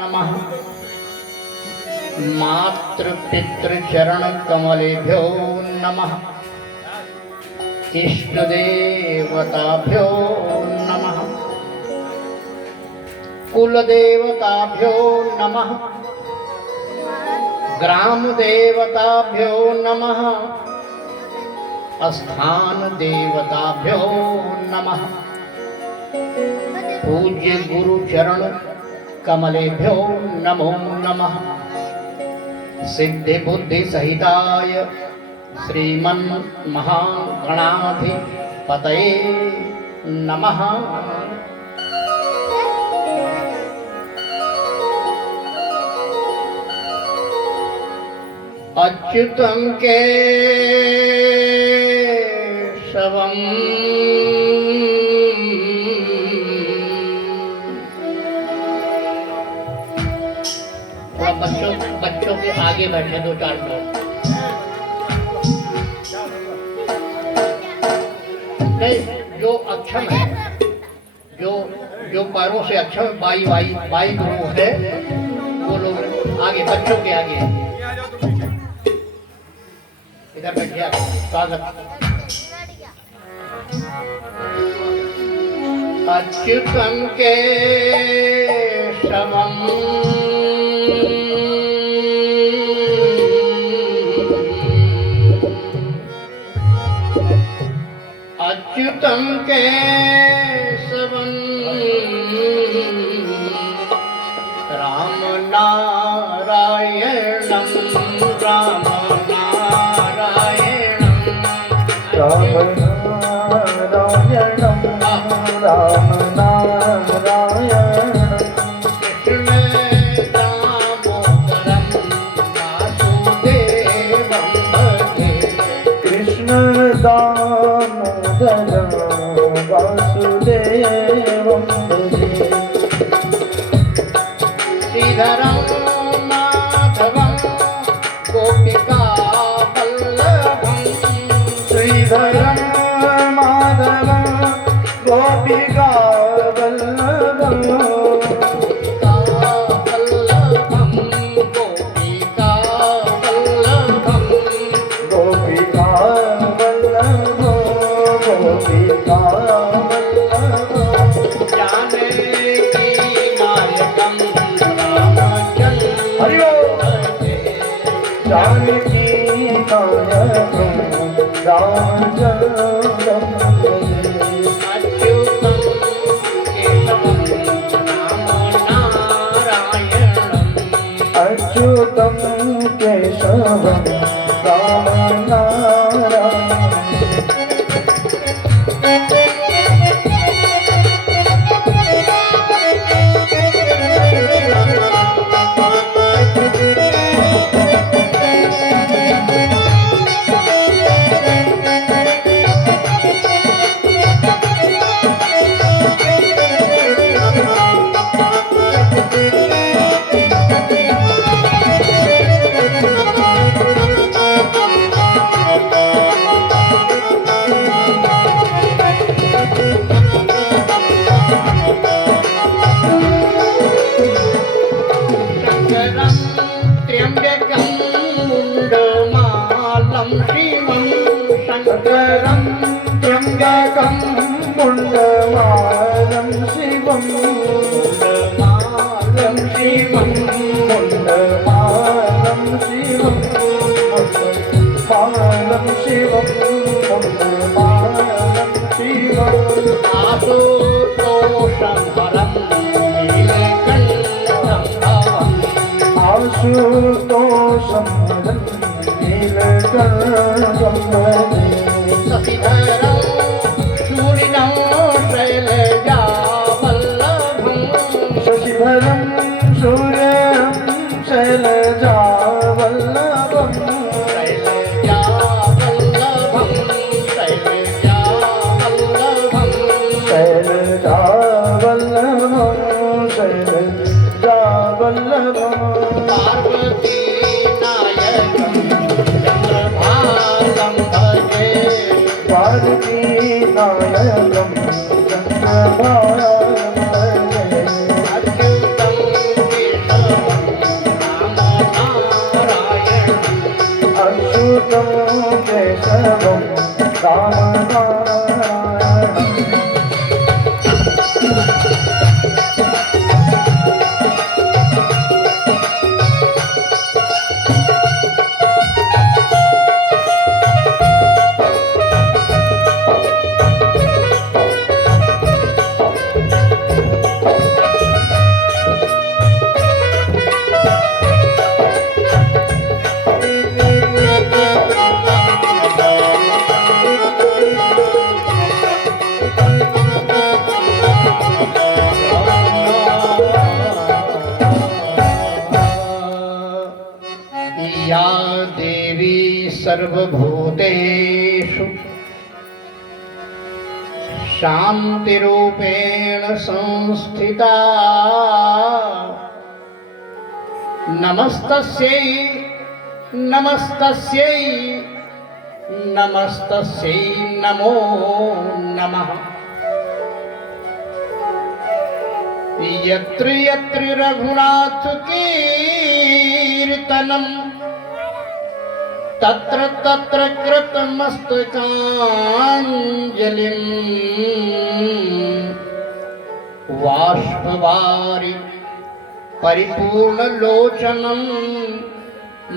नमः। मातृपितृचरण कमलेभ्यो नमः। इष्टदेवताभ्यो नमः। कुलदेवताभ्यो नमः। ग्रामदेवताभ्यो नमः। स्थान देवताभ्यो नमः। पूज्य गुरु चरण कमलेभ्यो नमो नमः। सिद्धि बुद्धि सहिताय श्रीमन् महागणाधिपतये नमः। अच्युतं केशवम् बच्चों के आगे बैठे दो चार लोग। नहीं, जो अक्षम है, जो पैरों से अक्षम बाई गुरु है, वो लोग आगे, बच्चों के आगे इधर बैठिए। स्वागत। अच्युतं केशवम् अच्युतं केशवम् राम नारायणं राम नारायणं राम नारायणं राम नारायणं कृष्ण दामोदरं वासुदेवं भजे। कृष्ण दामोदरं वासुदेवं भजे। श्रीधरं माधवं गोपिका वल्लभं श्रीधरं माधवं गोपिका वल्लभं गोपिका वल्लभं गोपिका वल्लभं गोपिका वल्लभो गोपिका वल्लभो जानकी नायकं रामचन्द्रं हरि ओम। भजे। जानकी नायकं रामचन्द्रं भजे। अच्युतं केशवं राम नारायणम् अच्युतं केशवं राम नारायणम् शङ्करं त्र्यम्बकं मुण्डमालं शिवं शङ्करं त्र्यम्बकं मुण्डमालं शिवं मुण्डमालं शिवं मुण्डमालं शिवं मुण्डमालं शिवं मुण्डमालं शिवम् आशुतोषं हरं नीलकण्ठं भवम् आशुतोषं नीलकण्ठं भजे। शशिधरं शूलिनं शैलजावल्लभं शशिधरं सूर्यं शैलजावल्लभं शैलजावल्लभं शैलजावल्लभं शैलजावल्लभं शैलजावल्लभं पार्वती नायकं चन्द्रभालं भजे। पार्वती नायकं चन्द्रभालं भजे। अच्युतं केशवं सर्वभूतेषु शान्तिरूपेण संस्थिता नमस्तस्यै नमस्तस्यै नमस्तस्यै नमो नमः। यत्र यत्र रघुनाथ कीर्तनम् तत्र तत्र कृतमस्तकाञ्जलिम् बाष्पवारि परिपूर्णलोचनं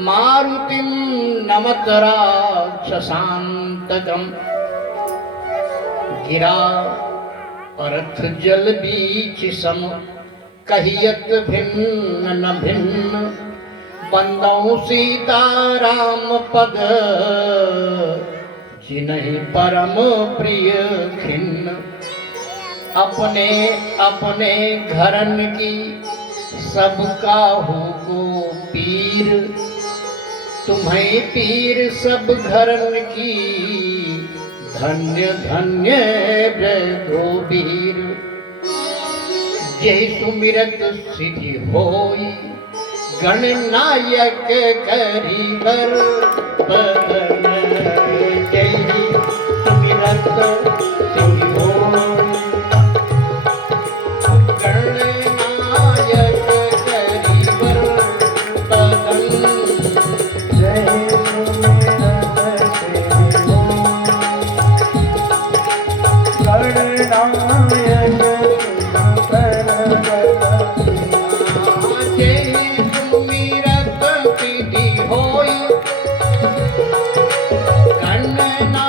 मारुतिं नमत राक्षसान्तकम्। गिरा अर्थ जल बीच सम कहियत भिन्न न भिन्न बंदौ सीताराम पद जिन्हि परम प्रिय खिन्न। अपने अपने घरन की सब काहू को पीर तुम्हें पीर सब घरन की धन्य धन्य रघुबीर। यही सुमिरत सिद्धि होई गणनायक करीबर बदन। यही सुमिरत सिद्धि होई गणनायक करीबर बदन। जय सुमिरत सिद्धि होई गणनायक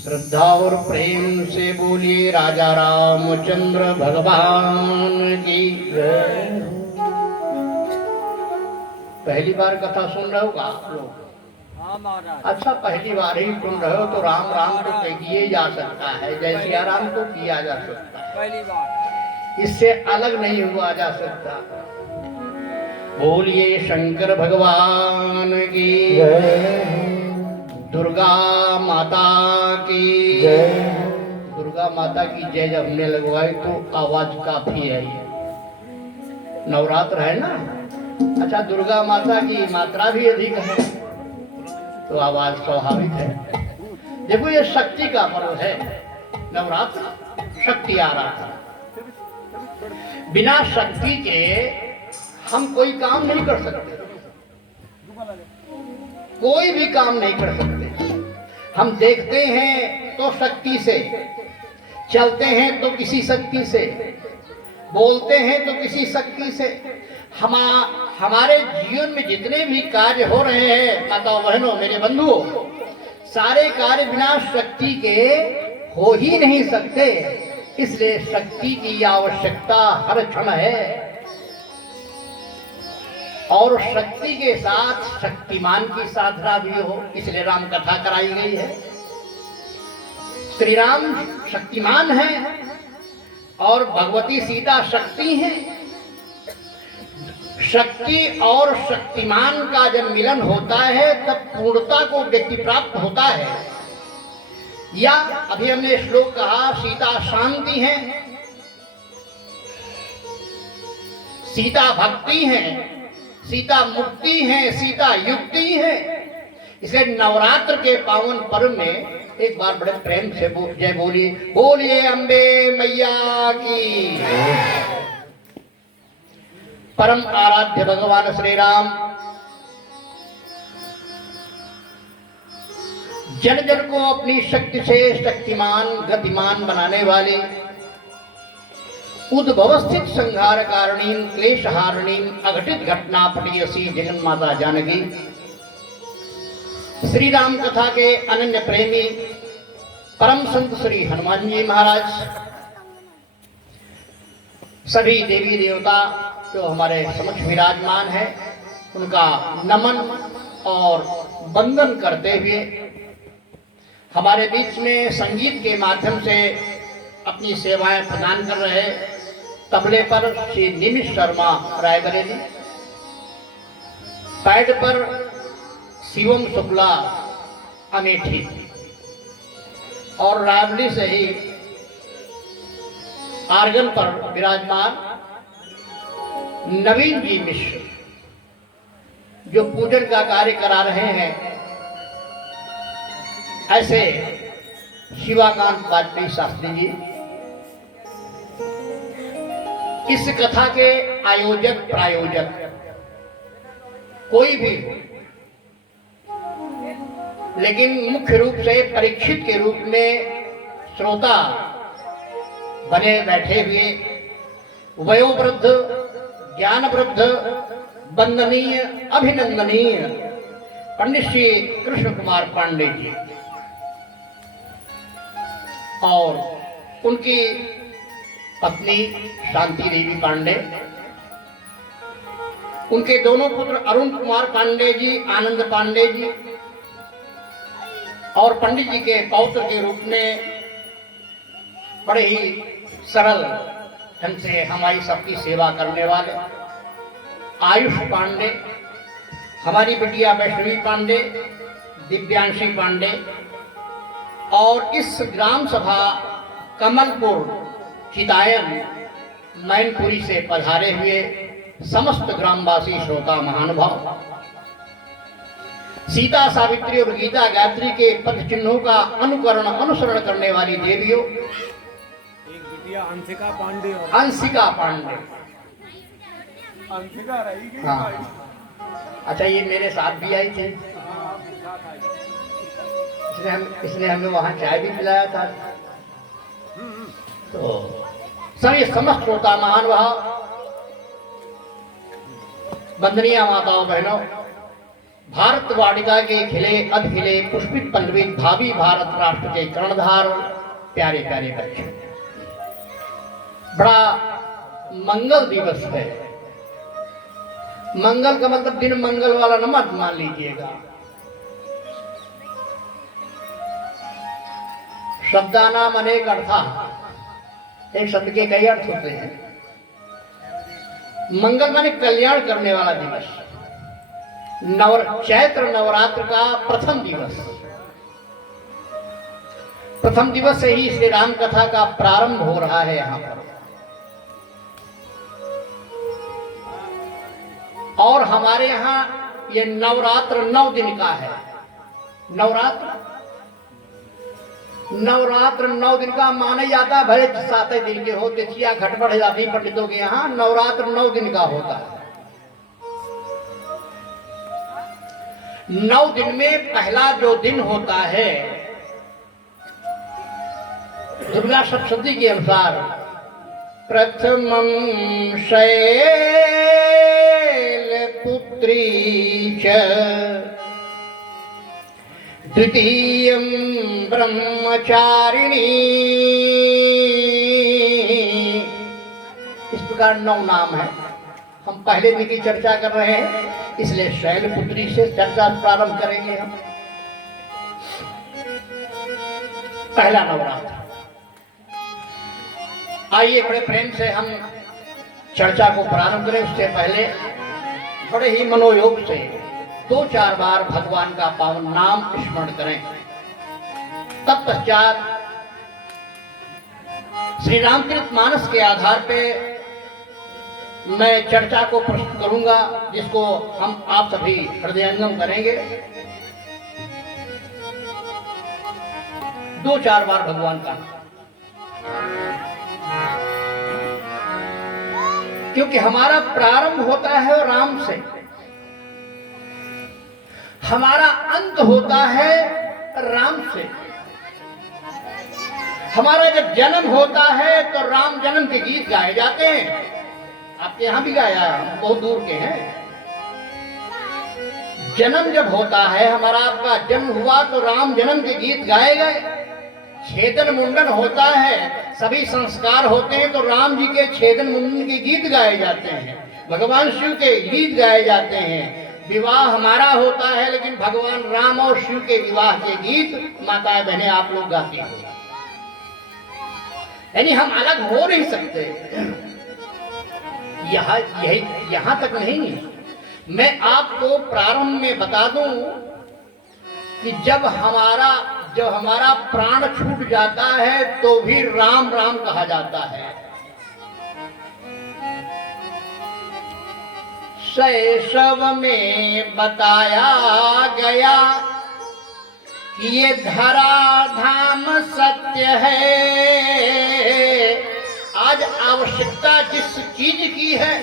श्रद्धा और प्रेम से बोलिए राजा रामचंद्र भगवान की जय। पहली बार कथा सुन रहे हो का आप लोग? अच्छा, पहली बार ही सुन रहे हो तो राम राम तो किए जा सकता है, जय सिया राम तो किया जा सकता है, पहली बार इससे अलग नहीं हुआ जा सकता। बोलिए शंकर भगवान की जय। दुर्गा माता की जय। दुर्गा माता की जय जब हमने लगवाई तो आवाज काफी है। ये नवरात्र है ना, अच्छा दुर्गा माता की मात्रा भी अधिक है तो आवाज स्वाभाविक है। देखो ये शक्ति का पर्व है, नवरात्र शक्ति आराधना। बिना शक्ति के हम कोई काम नहीं कर सकते, कोई भी काम नहीं कर सकते। हम देखते हैं तो शक्ति से, चलते हैं तो किसी शक्ति से, बोलते हैं तो किसी शक्ति से। हमारे जीवन में जितने भी कार्य हो रहे हैं माताओं बहनों मेरे बंधुओं, सारे कार्य बिना शक्ति के हो ही नहीं सकते। इसलिए शक्ति की आवश्यकता हर क्षण है, और शक्ति के साथ शक्तिमान की साधना भी हो, इसलिए राम कथा कराई गई है। श्री राम शक्तिमान है और भगवती सीता शक्ति है। शक्ति और शक्तिमान का जब मिलन होता है तब पूर्णता को व्यक्ति प्राप्त होता है। या अभी हमने श्लोक कहा सीता शांति है, सीता भक्ति है, सीता मुक्ति है, सीता युक्ति है। इसे नवरात्र के पावन पर्व में एक बार बड़े प्रेम से जय बोलिए, बोलिए अम्बे मैया की। परम आराध्य भगवान श्री राम जन जन को अपनी शक्ति से शक्तिमान गतिमान बनाने वाले, उद्भवस्थित संहार कारणीन क्लेश हारणीन अघटित घटना पटियसी जगन माता जानकी। श्री राम कथा के अनन्य प्रेमी परम संत श्री हनुमान जी महाराज, सभी देवी देवता जो हमारे समक्ष विराजमान है, उनका नमन और वंदन करते हुए हमारे बीच में संगीत के माध्यम से अपनी सेवाएं प्रदान कर रहे तबले पर श्री निमिष शर्मा रायबरेली, पैड पर शिवम शुक्ला अमेठी, और रायबरेली से ही आर्गन पर विराजमान नवीन जी मिश्र जो पूजन का कार्य करा रहे हैं। ऐसे शिवाकांत वाजपेयी शास्त्री जी इस कथा के आयोजक प्रायोजक, कोई भी, लेकिन मुख्य रूप से परीक्षित के रूप में श्रोता बने बैठे हुए वयोवृद्ध ज्ञान वृद्ध वंदनीय अभिनंदनीय पंडित श्री कृष्ण कुमार पांडे जी और उनकी पत्नी शांति देवी पांडे, उनके दोनों पुत्र अरुण कुमार पांडे जी, आनंद पांडे जी, और पंडित जी के पौत्र के रूप में बड़े ही सरल ढंग से हमारी सबकी सेवा करने वाले आयुष पांडे, हमारी बिटिया वैष्णवी पांडे, दिव्यांशी पांडे, और इस ग्राम सभा कमलपुर चितायन मैनपुरी से पधारे हुए समस्त ग्रामवासी श्रोता महानुभाव, सीता सावित्री और गीता गायत्री के पद चिन्हों का अनुकरण अनुसरण करने वाली देवियों, एक बिटिया अंशिका पांडे और अंशिका पांडे, अंशिका रही। हाँ अच्छा, ये मेरे साथ भी आई थी, इसने हमें वहां चाय भी पिलाया था। तो सभी समस्त श्रोता महानुभाव, वंदनीय माताओं बहनों, भारत वाटिका के खिले अधखिले पुष्पित पल्लवित भावी भारत राष्ट्र के कर्णधार प्यारे प्यारे बच्चे, बड़ा मंगल दिवस है। मंगल का मतलब दिन मंगल वाला न मत मान लीजिएगा, शब्दानाम अनेक अर्था, एक शब्द के कई अर्थ होते हैं। मंगल माने कल्याण करने वाला दिवस, चैत्र नवरात्र का प्रथम दिवस, प्रथम दिवस से ही श्री राम कथा का प्रारंभ हो रहा है यहाँ पर। और हमारे यहाँ ये नवरात्र 9 दिन का है। नवरात्र नवरात्र 9 दिन का माना जाता है, भले 7 दिन के हो, तिथियां घट बढ़ जाती पंडितों के यहाँ। नवरात्र 9 दिन का होता है। 9 दिन में पहला जो दिन होता है, दुर्गा सप्तशती के अनुसार, प्रथमं शैलपुत्री च द्वितीयं ब्रह्मचारिणी। इस प्रकार 9 नाम है। हम पहले दिन की चर्चा कर रहे हैं, इसलिए शैलपुत्री से चर्चा प्रारंभ करेंगे हम। पहला नवरात्र, आइए बड़े प्रेम से हम चर्चा को प्रारंभ करें। उससे पहले बड़े ही मनोयोग से 2-4 बार भगवान का पावन नाम स्मरण करें। तत्पश्चात श्री रामचरितमानस के आधार पे मैं चर्चा को प्रस्तुत करूंगा, जिसको हम आप सभी हृदयंगम करेंगे। 2-4 बार भगवान का, क्योंकि हमारा प्रारंभ होता है राम से, हमारा अंत होता है राम से। हमारा जब जन्म होता है तो राम जन्म के गीत गाए जाते हैं। आपके यहां भी गाया, बहुत दूर के हैं। जन्म जब होता है, हमारा आपका जन्म हुआ तो राम जन्म के गीत गाए गए। छेदन मुंडन होता है, सभी संस्कार होते हैं तो राम जी के छेदन मुंडन के गीत गाए जाते हैं, भगवान शिव के गीत गाए जाते हैं। विवाह हमारा होता है, लेकिन भगवान राम और शिव के विवाह के गीत माताएं बहनें आप लोग गाती हैं। यानी हम अलग हो नहीं सकते। यहां तक नहीं, मैं आपको प्रारंभ में बता दूं कि जब हमारा प्राण छूट जाता है तो भी राम राम कहा जाता है। शैशव में बताया गया कि ये धरा धाम सत्य है। आज आवश्यकता जिस चीज की है,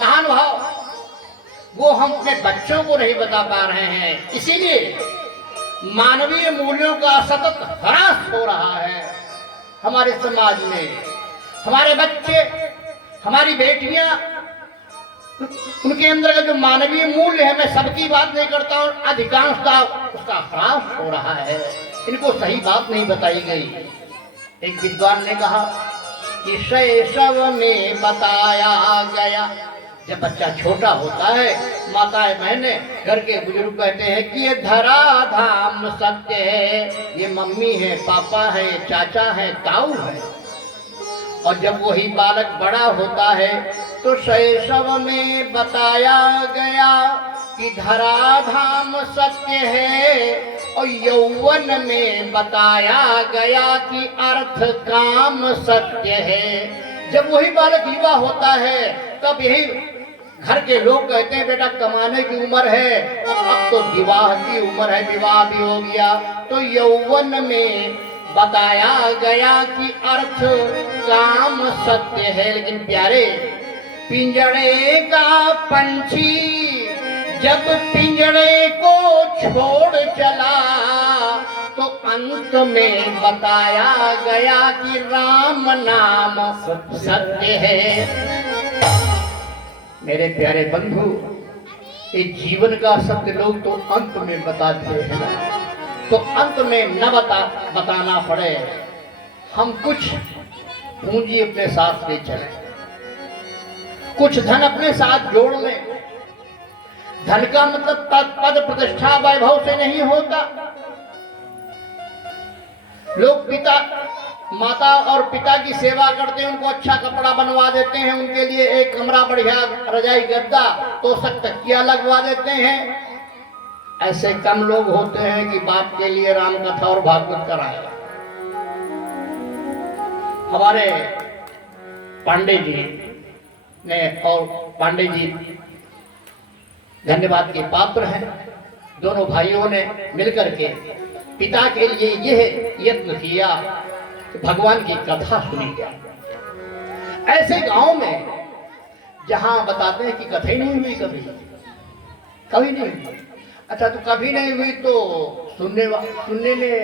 महानुभाव, वो हम अपने बच्चों को नहीं बता पा रहे हैं। इसीलिए मानवीय मूल्यों का सतत ह्रास हो रहा है हमारे समाज में। हमारे बच्चे, हमारी बेटियां, उनके अंदर का जो मानवीय मूल्य है, मैं सबकी बात नहीं करता हूं, अधिकांशता उसका ह्रास हो रहा है। इनको सही बात नहीं बताई गई। एक विद्वान ने कहा कि शैशव में बताया गया, जब बच्चा छोटा होता है, माताएं बहनें, घर के बुजुर्ग कहते हैं कि ये धरा धाम सत्य है, ये मम्मी है, पापा है, चाचा है, ताऊ है। और जब वही बालक बड़ा होता है तो शैशव में बताया गया कि धरा धाम सत्य है, और यौवन में बताया गया कि अर्थ काम सत्य है। जब वही बालक युवा होता है तब यही घर के लोग कहते हैं बेटा कमाने की उम्र है, अब तो विवाह की उम्र है, विवाह भी हो गया। तो यौवन में बताया गया कि अर्थ काम सत्य है। लेकिन प्यारे, पिंजड़े का पंछी जब पिंजड़े को छोड़ चला तो अंत में बताया गया कि राम नाम सत्य है। मेरे प्यारे बंधु, ये जीवन का सत्य लोग तो अंत में बताते हैं ना, तो अंत में न बताना पड़े, हम कुछ पूंजी अपने साथ ले चलें, कुछ धन अपने साथ जोड़ लें। धन का मतलब पद प्रतिष्ठा वैभव से नहीं होता। लोग माता और पिता की सेवा करते हैं, उनको अच्छा कपड़ा बनवा देते हैं, उनके लिए एक कमरा बढ़िया रजाई गद्दा तोशक तकिया लगवा देते हैं। ऐसे कम लोग होते हैं कि बाप के लिए राम कथा और भागवत कराए। हमारे पांडे जी ने, और पांडे जी धन्यवाद के पात्र हैं, दोनों भाइयों ने मिलकर के पिता के लिए यह यत्न किया कि भगवान की कथा सुनी जाए। ऐसे गांव में जहां बताते हैं कि कथा ही नहीं हुई, कभी नहीं हुई। अच्छा, तो कभी नहीं हुई तो सुनने में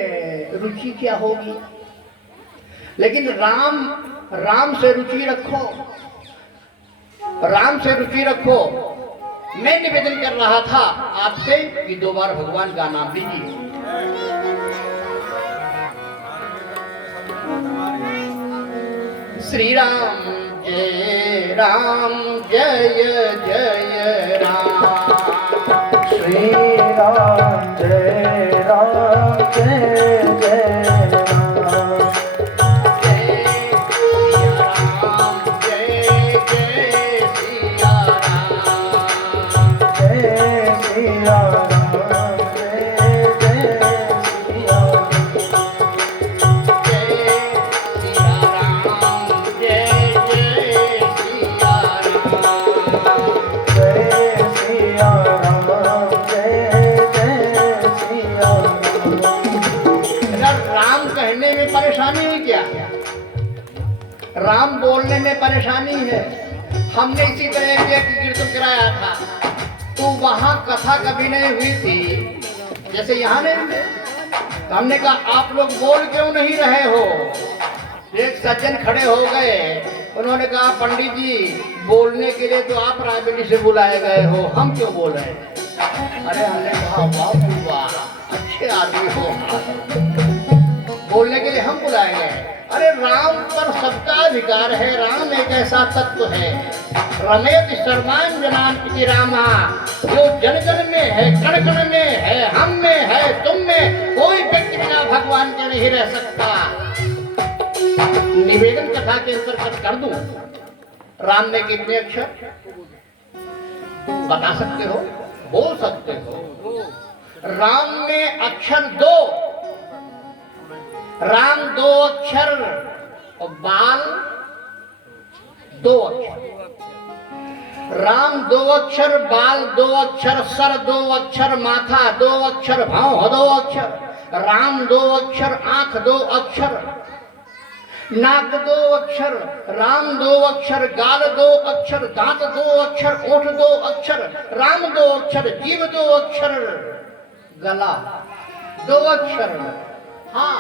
रुचि क्या होगी? लेकिन राम से रुचि रखो, राम से रुचि रखो। मैं निवेदन कर रहा था आपसे कि 2 बार भगवान का नाम लीजिए। श्री राम जय जय राम, श्री राम जय जय राम, जय सिया राम, जय सिया राम, जय सिया राम, जय सिया राम, जय सिया राम, जय सिया राम। राम कहने में परेशानी है क्या? राम बोलने में परेशानी है। हमने इसी तरह एक कीर्तन कराया था, तो वहां कथा कभी नहीं हुई थी, जैसे यहाँ नहीं हुई। तो हमने कहा आप लोग बोल क्यों नहीं रहे हो? एक सज्जन खड़े हो गए, उन्होंने कहा पंडित जी बोलने के लिए तो आप रायबरेली से बुलाए गए हो, हम क्यों बोल रहे हैं? अरे हमने कहा वाह वाह, अच्छे आदमी हो, बोलने के लिए हम बुलाए गए। अरे राम पर सबका अधिकार है, राम एक ऐसा तत्व है, रमेश सर्वान जनान इति रामा, जो जन जन में है, कण कण में है, हम में है, तुम में, कोई व्यक्ति बिना भगवान के नहीं रह सकता। निवेदन कथा के अंतर्गत कर दूं, राम ने कितने अक्षर बता सकते हो? बोल सकते हो? राम में अक्षर 2, राम 2 अक्षर और बाल 2 अक्षर। राम 2 अक्षर, बाल 2 अक्षर, सर 2 अक्षर, माथा 2 अक्षर, भौं 2 अक्षर। राम 2 अक्षर, आंख 2 अक्षर, नाक 2 अक्षर, राम 2 अक्षर, गाल 2 अक्षर, दांत 2 अक्षर, ओठ 2 अक्षर, राम 2 अक्षर, जीभ 2 अक्षर, गला 2 अक्षर, हाँ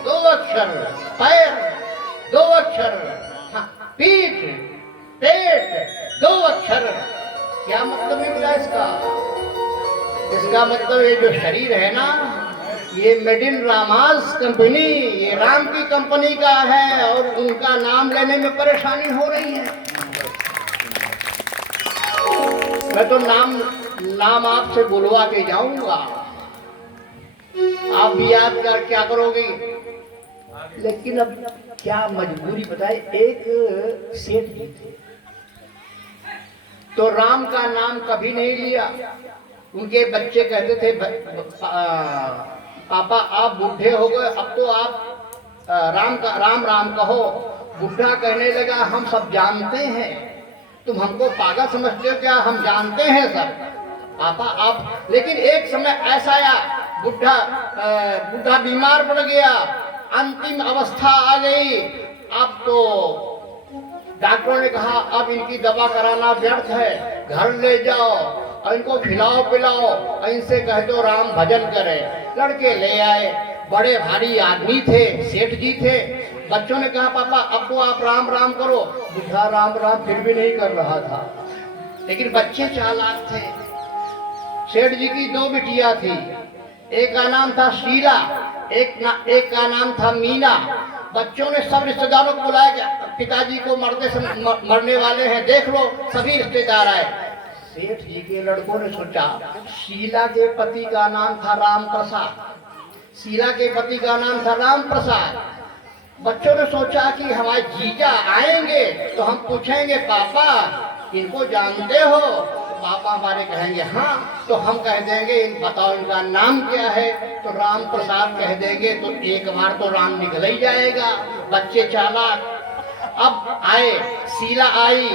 2 अक्षर, पैर 2 अक्षर, हाँ, पीठ पेट 2 अक्षर। क्या मतलब है इसका? इसका मतलब ये जो शरीर है ना, ये मेड इन रामास कंपनी, ये राम की कंपनी का है, और उनका नाम लेने में परेशानी हो रही है। मैं तो नाम आपसे बुलवा के जाऊंगा, आप भी याद कर क्या करोगे? लेकिन अब क्या मजबूरी बताए, एक सेठ जी थे, तो राम का नाम कभी नहीं लिया। उनके बच्चे कहते थे पापा आप बूढ़े हो गए, अब तो आप राम राम कहो। बुढ़ा कहने लगा हम सब जानते हैं, तुम हमको पागल समझते हो क्या? हम जानते हैं सब पापा आप। लेकिन एक समय ऐसा आया, बुढ़ा बीमार पड़ गया, अंतिम अवस्था आ गई। अब तो डॉक्टरों ने कहा अब इनकी दवा कराना व्यर्थ है, घर ले जाओ और इनको खिलाओ पिलाओ और इनसे कह दो राम भजन करे। लड़के ले आए, बड़े भारी आदमी थे, सेठ जी थे। बच्चों ने कहा पापा अब तो आप राम राम करो। बुढ़ा राम राम फिर भी नहीं कर रहा था, लेकिन बच्चे चालाक थे। सेठ जी की 2 बिटिया थी, एक का नाम था शीला, एक का नाम था मीना। बच्चों ने सब रिश्तेदारों को बुलाया, पिताजी को मरने वाले हैं, देख लो सभी रिश्तेदार आए। सेठ जी के लड़कों ने सोचा, शीला के पति का नाम था राम प्रसाद, शीला के पति का नाम था राम प्रसाद। बच्चों ने सोचा कि हमारे जीजा आएंगे तो हम पूछेंगे पापा इनको जानते हो? पापा हमारे कहेंगे हाँ, तो हम कह देंगे बताओ इनका नाम क्या है? तो राम प्रसाद कह देंगे, तो एक बार तो राम निकल ही जाएगा। बच्चे चालाक। अब आए, शीला आई,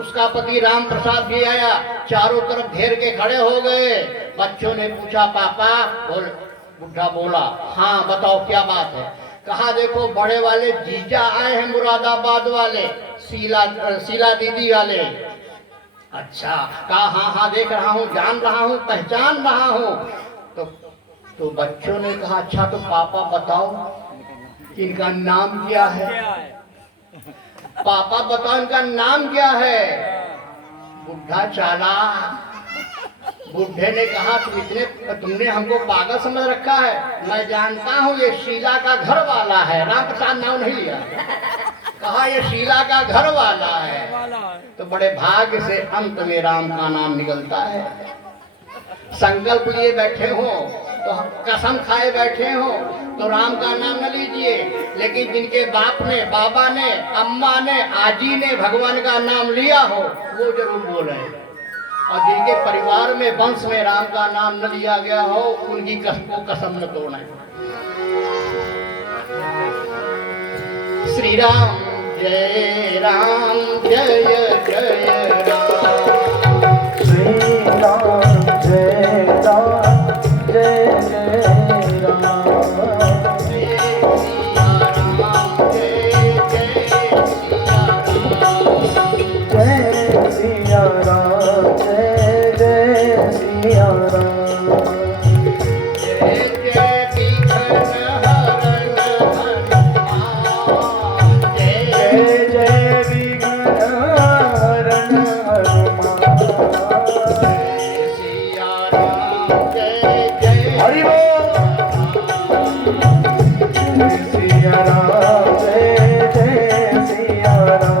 उसका पति राम प्रसाद भी आया, चारों तरफ घेर के खड़े हो गए। बच्चों ने पूछा पापा बुढ़ा बोला, हाँ बताओ क्या बात है। कहा देखो बड़े वाले जीजा आए हैं मुरादाबाद वाले, शीला दीदी वाले। अच्छा, कहा हाँ हाँ देख रहा हूँ, जान रहा हूँ, पहचान रहा हूँ। तो बच्चों ने कहा अच्छा तो पापा बताओ इनका नाम क्या है। पापा बताओ इनका नाम क्या है। बुढ़ा चाला, बुढ़े ने कहा तुमने हमको पागल समझ रखा है, मैं जानता हूँ ये शीला का घर वाला है। राम प्रसाद नाम नहीं लिया, कहा ये शीला का घर वाला है। तो बड़े भाग्य से अंत में राम का नाम निकलता है। संकल्प लिए बैठे हो तो कसम खाए बैठे हो तो राम का नाम न लीजिए, लेकिन जिनके बाप ने, बाबा ने, अम्मा ने, आजी ने भगवान का नाम लिया हो वो जरूर बोले। और जिनके परिवार में, वंश में राम का नाम न लिया गया हो उनकी कसम न तोड़े। श्री राम जय राम जय जय राम। श्री राम जय राम जय जय राम। जय सिया राम जय जय सिया राम। जय सिया राम जय जय सिया राम। जय जय विघ्न हरण हनुमान। जय जय विघ्न हरण हनुमान। जय सिया राम जय जय हरि बोल। जय सिया राम जय जय सिया राम।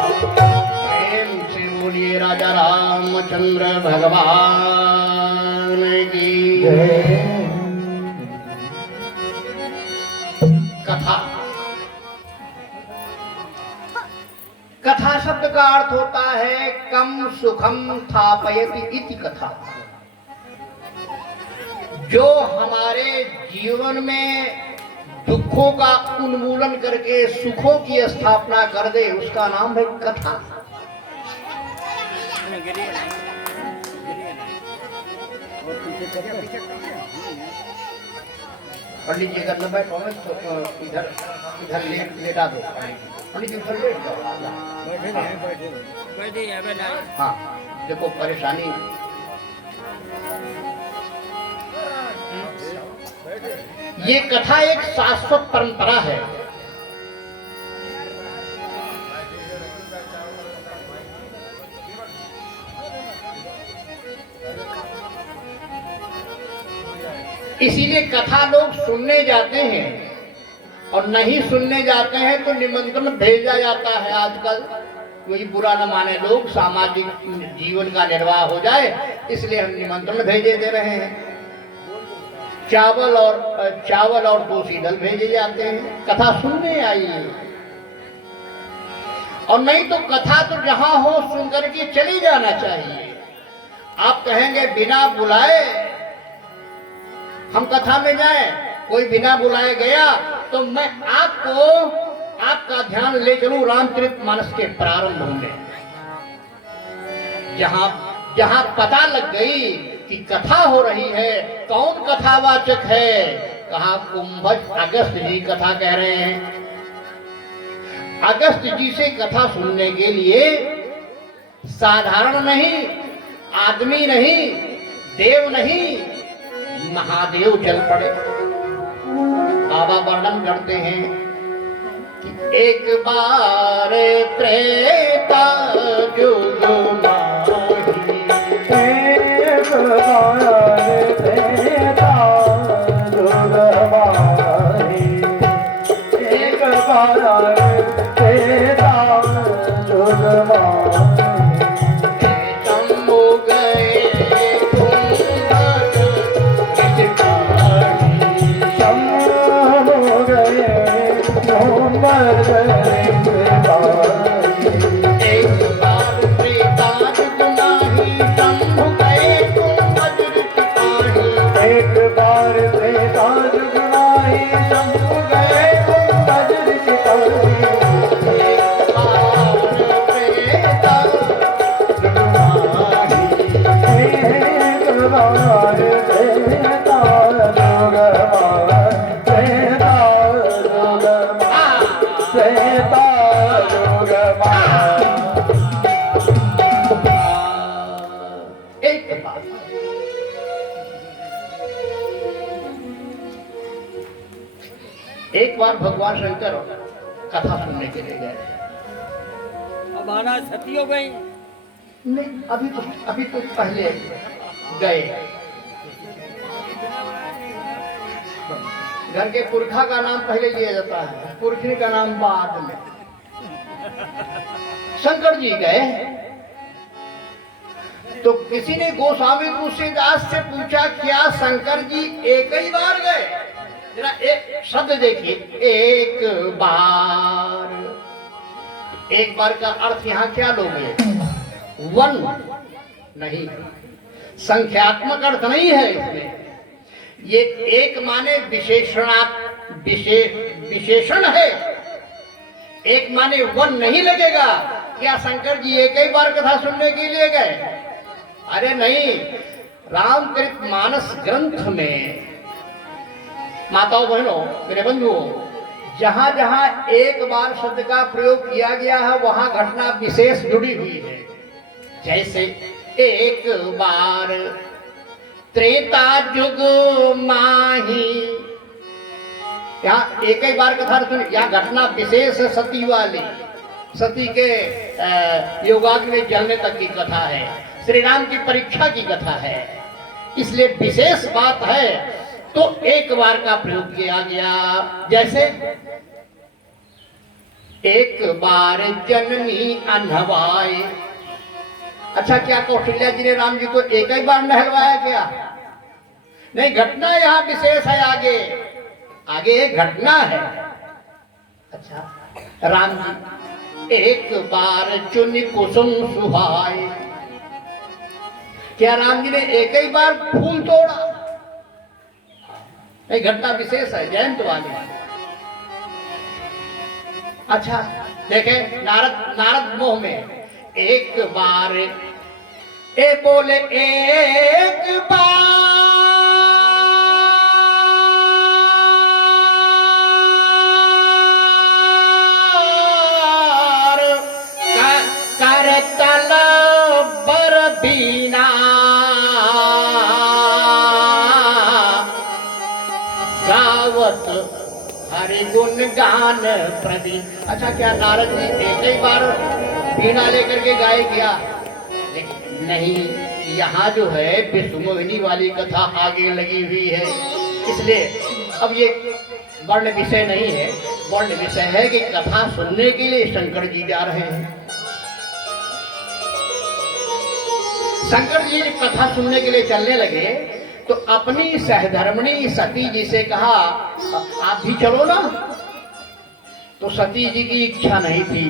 प्रेम से बोलिए राजा रामचंद्र भगवान की जय। कथा। कथा शब्द का अर्थ होता है कम सुखम स्थापयति इति कथा। जो हमारे जीवन में दुखों का उन्मूलन करके सुखों की स्थापना कर दे उसका नाम है कथा। पंडित जी अगर न बैठो ना तो इधर इधर लेटा दो। पंडित जी उधर लेट जाओ। हाँ देखो परेशानी। ये कथा एक शाश्वत परंपरा है। इसीलिए कथा लोग सुनने जाते हैं और नहीं सुनने जाते हैं तो निमंत्रण भेजा जाता है। आजकल कोई बुरा न माने लोग, सामाजिक जीवन का निर्वाह हो जाए इसलिए हम निमंत्रण भेजे दे रहे हैं। चावल और 2 सीधल भेजे जाते हैं, कथा सुनने आइए। और नहीं तो कथा तो जहां हो सुन करके चली जाना चाहिए। आप कहेंगे बिना बुलाए हम कथा में जाएं, कोई बिना बुलाए गया तो मैं आपका ध्यान ले चलूं रामचरितमानस के प्रारंभ में, जहां पता लग गई कि कथा हो रही है। कौन कथावाचक है? कहा कुंभज अगस्त जी कथा कह रहे हैं। अगस्त जी से कथा सुनने के लिए साधारण नहीं, आदमी नहीं, देव नहीं, महादेव चल पड़े। बाबा वर्णन करते हैं कि एक बार त्रेता युग माही। एक बार त्रेता युग माही। एक बार त्रेता युग माही। चम्बू गए कुंभज एक बार भगवान शंकर कथा सुनने के लिए गए। अब आना सती हो गई। नहीं, अभी तो पहले गए। घर के पुरखा का नाम पहले लिया जाता है, पुरखी का नाम बाद में। शंकर जी गए तो किसी ने गोस्वामी तुलसीदास से पूछा, क्या शंकर जी एक ही बार गए? जरा एक शब्द देखिए, एक बार। एक बार का अर्थ यहाँ क्या लोगे? वन नहीं, संख्यात्मक अर्थ नहीं है इसमें। ये एक माने विशेषण है, एक माने वन नहीं लगेगा। क्या शंकर जी एक ही बार कथा सुनने के लिए गए? अरे नहीं, रामचरित मानस ग्रंथ में माताओं बहनों मेरे बंधुओं, जहां जहां एक बार शब्द का प्रयोग किया गया है वहां घटना विशेष जुड़ी हुई है। जैसे एक बार त्रेता युग माही, यहाँ एक ही बार कथा सुन, यहाँ घटना विशेष सती वाली, सती के योगाग्नि में जलने तक की कथा है, श्री राम की परीक्षा की कथा है, इसलिए विशेष बात है तो एक बार का प्रयोग किया गया। जैसे एक बार जननी अन्हवाए। अच्छा, क्या कौशल्या जी ने राम जी को एक ही बार नहलवाया क्या? नहीं, घटना यहाँ विशेष है। आगे एक घटना है। अच्छा, राम जी एक बार चुन कुसुम सुहाए। क्या राम जी ने एक ही बार फूल तोड़ा? नहीं, घटना विशेष है, जयंत वाली। अच्छा देखें, नारद मोह में एक बार ए बोले एक बार कर तल बर बीना गावत हरि गुण गान प्रदीप। अच्छा, क्या नारद जी एक ही बार बीना लेकर के गाय किया? नहीं, यहाँ जो है विश्वमोहिनी वाली कथा आगे लगी हुई है, इसलिए अब ये वर्ण विषय नहीं है। वर्ण विषय है कि कथा सुनने के लिए शंकर जी जा रहे हैं। शंकर जी कथा सुनने के लिए चलने लगे तो अपनी सहधर्मिणी सती जी से कहा, आप भी चलो ना। तो सती जी की इच्छा नहीं थी,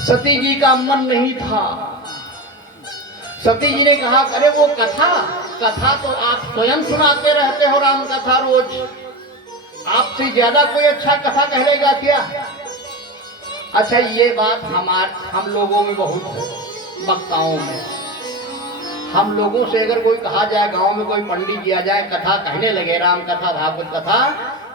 सती जी का मन नहीं था। सती जी ने कहा, अरे वो कथा तो आप स्वयं सुनाते रहते हो, राम कथा रोज, आपसे ज्यादा कोई अच्छा कथा कहेगा क्या? अच्छा, ये बात हम लोगों में बहुत है, वक्ताओं में। हम लोगों से अगर कोई कहा जाए, गांव में कोई पंडित जी आ जाए कथा कहने लगे, राम कथा भागवत कथा,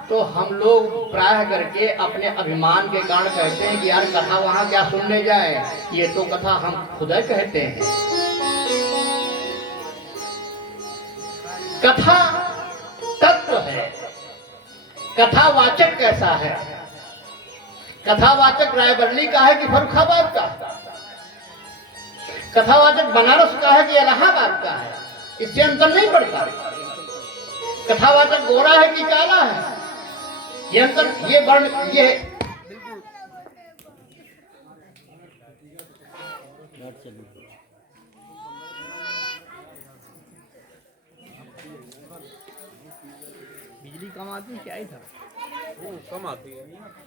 तो हम लोग प्राय करके अपने अभिमान के कारण कहते हैं कि यार कथा वहां क्या सुनने जाए, ये तो कथा हम खुद ही कहते हैं। कथा तत्व है, कथावाचक कैसा है? कथावाचक रायबरेली का है कि फर्रुखाबाद का? कथावाचक बनारस का है कि इलाहाबाद का है? इससे अंतर नहीं पड़ता। कथावाचक गोरा है कि काला है, ये अंतर, ये वर्ण, ये बिजली कम आती है क्या? ही था कम आती है।